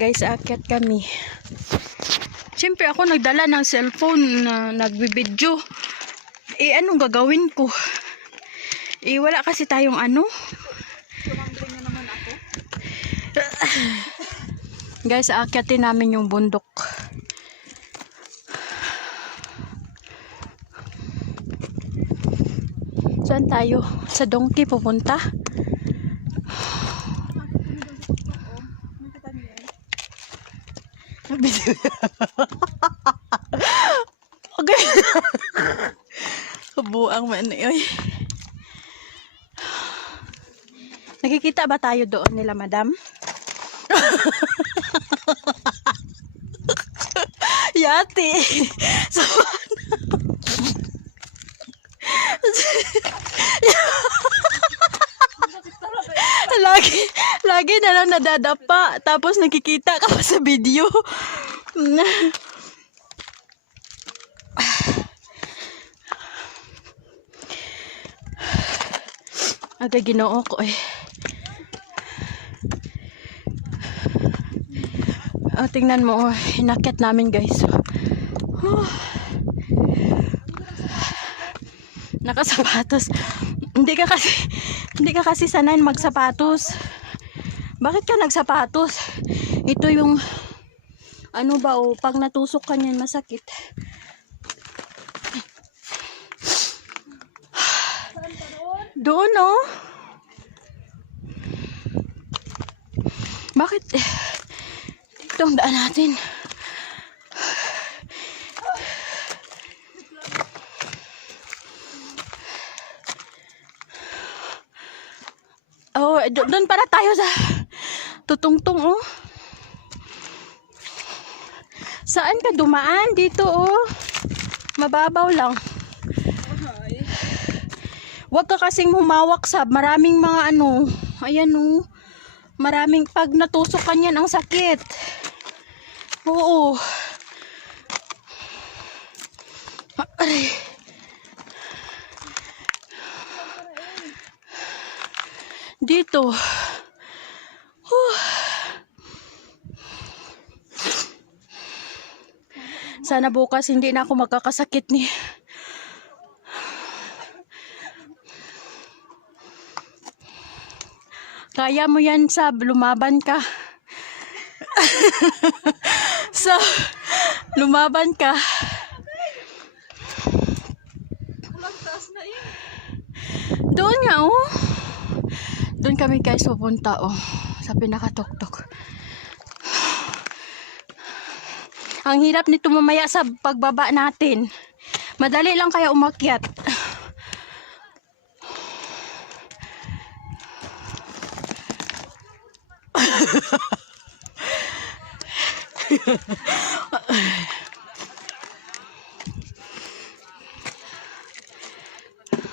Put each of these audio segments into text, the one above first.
Guys, aakyat kami. Siyempre ako nagdala ng cellphone na nagbibideo. Anong gagawin ko? Wala kasi tayong ano. Tumambling na naman ako. Guys, aakyatin namin yung bundok. Saan tayo? Sa donkey pupunta? Okay. Kabuang man yun. Nakikita ba tayo doon nila, madam? Yati. So, lagi na lang nadadapa. Tapos nakikita ka pa sa video. Ate, ginoo ko eh. Tingnan mo, inakyat namin guys. Nakasapatos. Hindi ka kasi sanay magsapatos. Bakit ka nagsapatos? Ito yung ano ba, pag natusok ka niyan masakit. Doon oh. Bakit itong daan natin? Oh, doon para tayo sa tutungtong oh. Saan ka dumaan? Dito oh. Mababaw lang. Huwag ka kasing humawak sa maraming mga ano. Ayan oh. Maraming pag natusok ka niyan ang sakit. Oo. Aray. Dito. Sana bukas hindi na ako magkakasakit ni. Kaya mo yan, Sab. Lumaban ka. So, lumaban ka. Doon nga, oh. Doon kami guys pupunta, oh. Sa pinakatuktok. Ang hirap nito mamaya sa pagbaba natin. Madali lang kaya umakyat.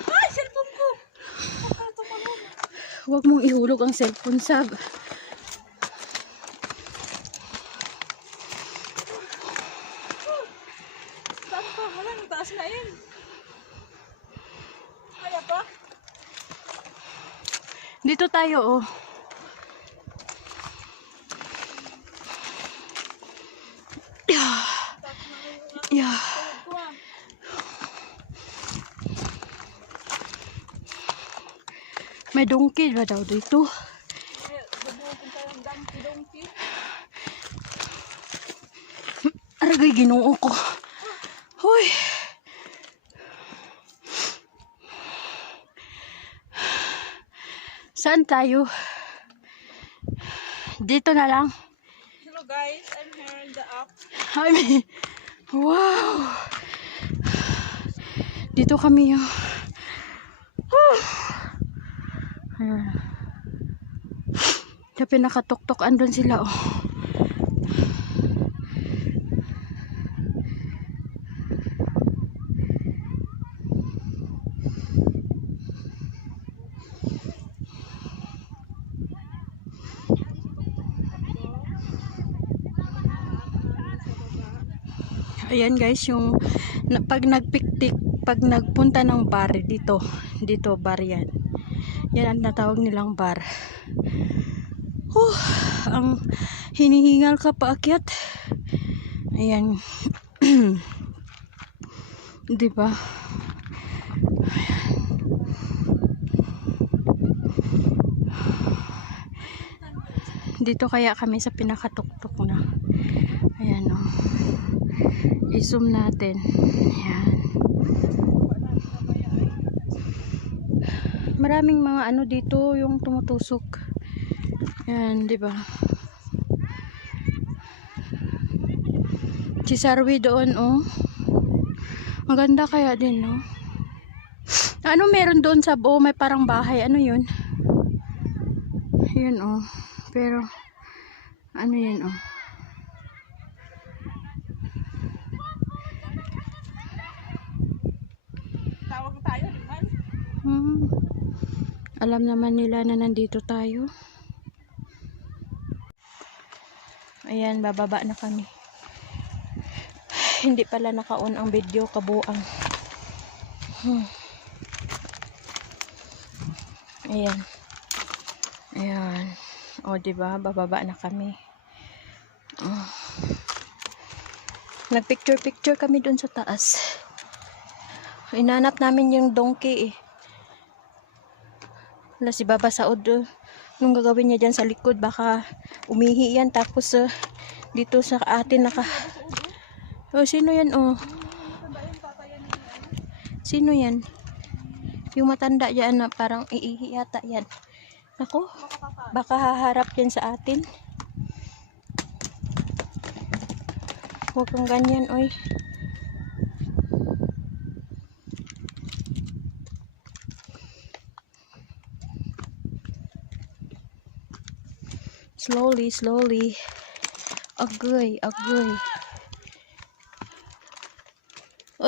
Ay, cellphone ko! Huwag mong ihulog ang cellphone, Sab. Saan pa? Walang taas na yun. Kaya pa? Dito tayo, oh. Yeah. May donkey ba daw dito? Aragay, ginoo ko. Hoy. Saan tayo? Dito na lang. Hello guys, I'm here in the app. I mean, wow. Dito kami yung sa pinakatuktok, andun sila oh. Ayan guys, yung pag nagpiktik, pag nagpunta ng bar dito bar yan. Yan ang natawag nilang bar. Ang hinihingal ka paakyat. Ayan. Di ba? Dito kaya kami sa pinakatuktok na. Ayan o. I-zoom natin. Ayan. Maraming mga ano dito yung tumutusok. Ayan, di ba? Si Sarwi doon, oh. Maganda kaya din, no? Ano meron doon sa buo? May parang bahay. Ano yun? Yun, oh. Pero, ano yun, oh. Tawag tayo, di man? Alam naman nila na nandito tayo. Ayan, bababa na kami. Hindi pala naka-on ang video, kabuang. Ayan. Ayan. O, diba? Bababa na kami. Nagpicture-picture kami dun sa taas. Inanap namin yung donkey, eh. Wala si Baba Saud. Nung gagawin niya dyan sa likod, baka umihi yan. Tapos, dito sa atin naka... Oh, sino yan, oh? Sino yan? Yung matanda dyan na parang iihi yata yan. Ako, baka haharap yan sa atin. Huwag kang ganyan, oy. Slowly, slowly. Agoy, agoy.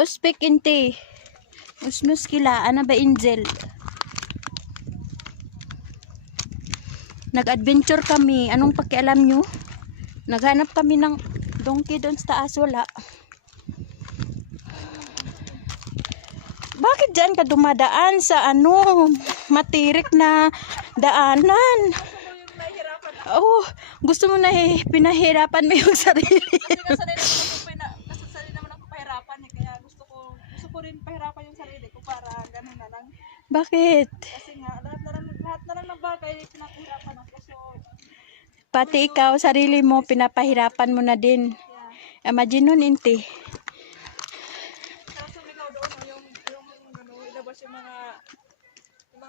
Speak inti. Usmus kila, ana ba Angel? Nag-adventure kami. Anong pakialam nyo? Naghanap kami ng donkey doon sa taas. Wala. Bakit dyan ka dumadaan sa ano? Matirik na daanan. Oh, gusto mo na pinahirapan mo yung sarili. Kasi sarili naman ako pahirapan eh. Kaya gusto ko rin pahirapan yung sarili ko para ganun na lang. Bakit? Kasi nga, lahat na lang ng bagay pinapahirapan ako. So, Pati ikaw, sarili mo, pinapahirapan mo na din. yeah. Imagine nun, inti. Saka sumigaw doon, yung ilabas yung mga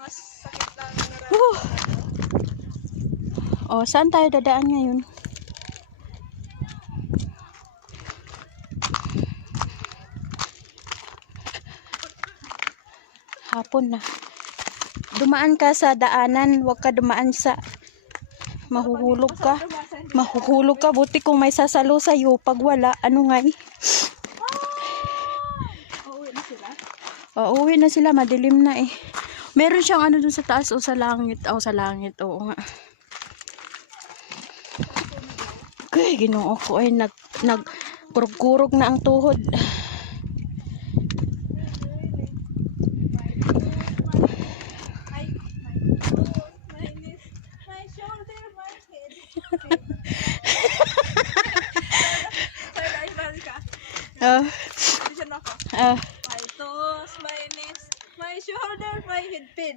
sakit lang na nararamdaman. Oh, saan tayo dadaan ngayon? Hapon na. Dumaan ka sa daanan, huwag ka dumaan sa mahuhulog ka. Mahuhulog ka, buti kung may sasalo sa'yo. Pag wala, ano nga eh. Uuwi na sila. Uuwi na sila, madilim na eh. Meron siyang ano dun sa taas o sa langit. O sa langit, oo nga. Ay, Ginoo ko ay nagkurog-kurog na ang tuhod. My shoulder, my head. My toes, my knees, my shoulder, my head pin.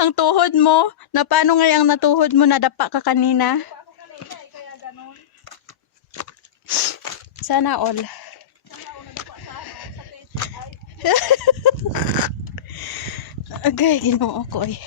Ang tuhod mo, na paano nga yung natuhod mo, nadapa ka kanina? Ako kanina eh, kaya ganun. Sana all. Sana ako nagpa sa sakit. Ay, Agay, Ginoo ko eh.